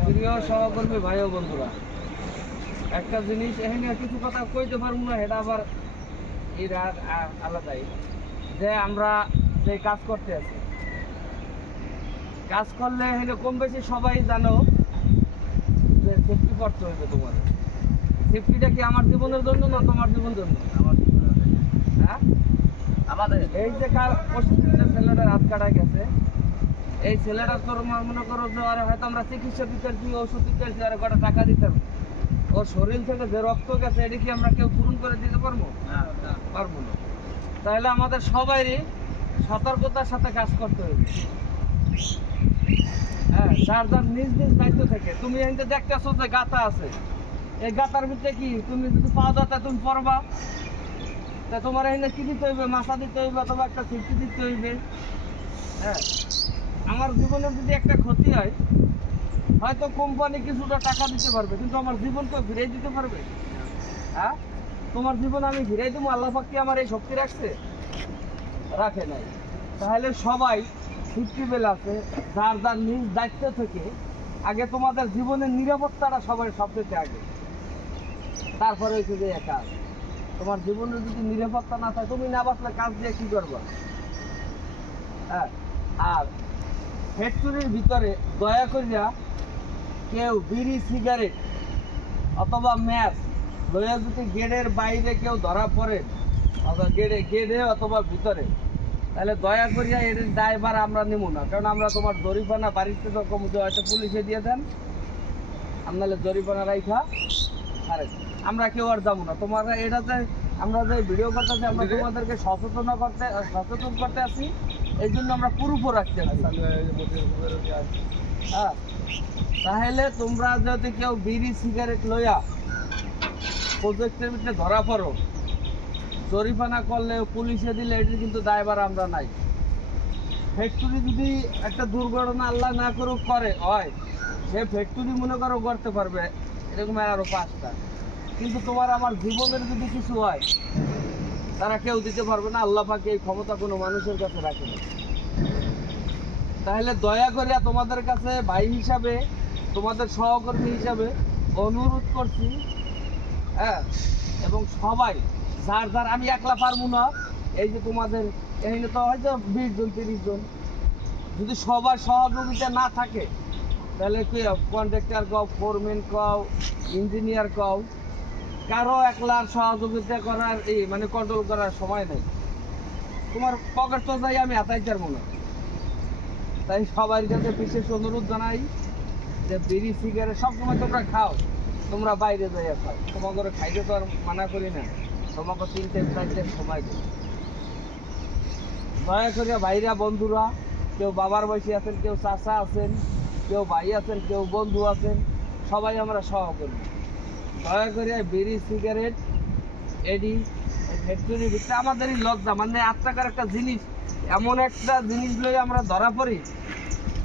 প্রিয় সহকর্মী ভাই ও বন্ধুরা, একটা জিনিস এখানে কিছু কথা কইতে পারবো না, এটা আবার এর আলাদাই। যে আমরা যে কাজ করতে আছি, কাজ করলে এখানে কম বেশি সবাই জানো যে সেফটি করতে হইবে। তোমার সেফটিটা কি আমার জীবনের জন্য না তোমার জীবনের জন্য? আমার জীবনে হ্যাঁ, আমাদের এই যে কার অসুবিধা ছেলেটার হাত কাটা গেছে, এই ছেলেটা তোর মনে করো যে আরে হয়তো আমরা চিকিৎসা দিতে পারছি, ওষুধ দিতে পারছি, আর কটা টাকা দিতে পারবো। ওর শরীর থেকে যে রক্ত গেছে এটা কি আমরা কেউ পূরণ করে দিতে পারবো? পারবো না। তাহলে আমাদের সবারই সতর্কতার সাথে কাজ করতে হবে। হ্যাঁ, যার যার নিজ নিজ দায়িত্ব থেকে। তুমি এখানে দেখতেছো যে গাঁথা আছে, এই গাঁথার ভিতরে কি তুমি যদি পাওয়া যায় তুমি পড়বা, তা তোমার এখানে কি দিতে হইবে? মাথা দিতে হইবে অথবা একটা সিফটি দিতে হইবে। হ্যাঁ, আমার জীবনের যদি একটা ক্ষতি হয়, হয়তো কোম্পানি কিছুটা টাকা দিতে পারবে, কিন্তু আমার জীবনকে ফিরিয়ে দিতে পারবে? হ্যাঁ, তোমার জীবন আমি ফিরিয়ে দেবো? আল্লাহ পাক কি আমার এই শক্তি রাখছে? রাখে নাই। তাহলে সবাই ফিফটিবেল আছে, যার যার নিজ দায়িত্ব থেকে আগে তোমাদের জীবনের নিরাপত্তাটা সবাই সবচেয়ে আগে, তারপরে হচ্ছে যে কাজ। তোমার জীবনের যদি নিরাপত্তা না থাকে, তুমি না বাঁচলে কাজ দিয়ে কি করবা? হ্যাঁ, আর ফ্যাক্টরির ভিতরে দয়া করিয়া কেউ বিড়ি সিগারেট অথবা ম্যাচ লইয়া যদি গেটের বাইরে কেউ ধরা পড়ে, অথবা গেটে অথবা ভিতরে, তাহলে দয়া করিয়া এর ড্রাইভার আমরা নেব না। কারণ আমরা তোমার জরিপানা বাড়িতে যখন হয়তো পুলিশে দিয়ে দেন, আপনাদের জরিপানা রাইখা আরে আমরা কেউ আর যাবো না। তোমরা এটাতে আমরা যে ভিডিও করতেছি, আমরা তোমাদেরকে সচেতন করতে আসি, এই জন্য আমরা পুরুপর রাখতে আসি। হ্যাঁ, তাহলে তোমরা যদি কেউ বিড়ি সিগারেট লইয়া প্রজেক্টের ভিতরে ধরা পড়ো, জরিমানা করলে পুলিশে দিলে এটি কিন্তু ড্রাইভার আমরা নাই। ফ্যাক্টরি যদি একটা দুর্ঘটনা আল্লাহ না করুক করে হয়, সে ফ্যাক্টরি মনে করো করতে পারবে এরকম আরো 5টা, কিন্তু তোমার আমার জীবনের যদি কিছু হয় তারা কেউ দিতে পারবে না। আল্লাহ পাক এই ক্ষমতা কোনো মানুষের কাছে রাখে না। তাহলে দয়া করিয়া তোমাদের কাছে ভাই হিসাবে, তোমাদের সহকর্মী হিসাবে অনুরোধ করছি। হ্যাঁ, এবং সবাই যার যার, আমি একলা পারবো না। এই যে তোমাদের এখানে তো হয়তো 20 জন 30 জন, যদি সবার সহযোগিতা না থাকে তাহলে কি কন্ট্রাক্টর কও, ফোরম্যান কও, ইঞ্জিনিয়ার কও, কারো একলার সহযোগিতা করার মানে কন্ট্রোল করার সময় নেই। তোমার পকেট তো যাই আমি হাতাই পারবো না। তাই সবার কাছে বিশেষ অনুরোধ জানাই যে বিড়ি সিগারেট সবসময় তোমরা খাও, তোমরা বাইরে যাইয়া খাও। তোমাকে খাইতে তো আর মানা করি না, তোমাকে 3-4টের সময় দেবো। দয়া করে ভাইরা, বন্ধুরা, কেউ বাবার বয়সী আছেন, কেউ চাচা আছেন, কেউ ভাই আছেন, কেউ বন্ধু আছেন, সবাই আমরা সহকর্মী। দয়া করে বিড়ি সিগারেট এডি ফ্যাক্টরির ভিতরে আমাদেরই লজ্জা, মানে আত্মাকার একটা জিনিস, এমন একটা জিনিস লই আমরা ধরা পড়ি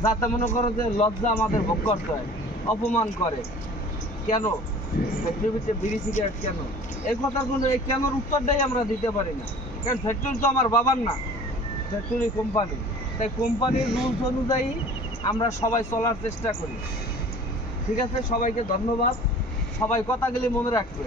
যাতে মনে করো যে লজ্জা আমাদের ভোগ করতে হয়, অপমান করে। কেন ফ্যাক্টরির ভিতরে বিড়ি সিগারেট কেন? এই কথাগুলো, এই কেনর উত্তরটাই আমরা দিতে পারি না। কারণ ফ্যাক্টরি তো আমার বাবার না, ফ্যাক্টরি কোম্পানি। তাই কোম্পানির রুলস অনুযায়ী আমরা সবাই চলার চেষ্টা করি। ঠিক আছে, সবাইকে ধন্যবাদ। সবাই কথাগুলি মনে রাখবে।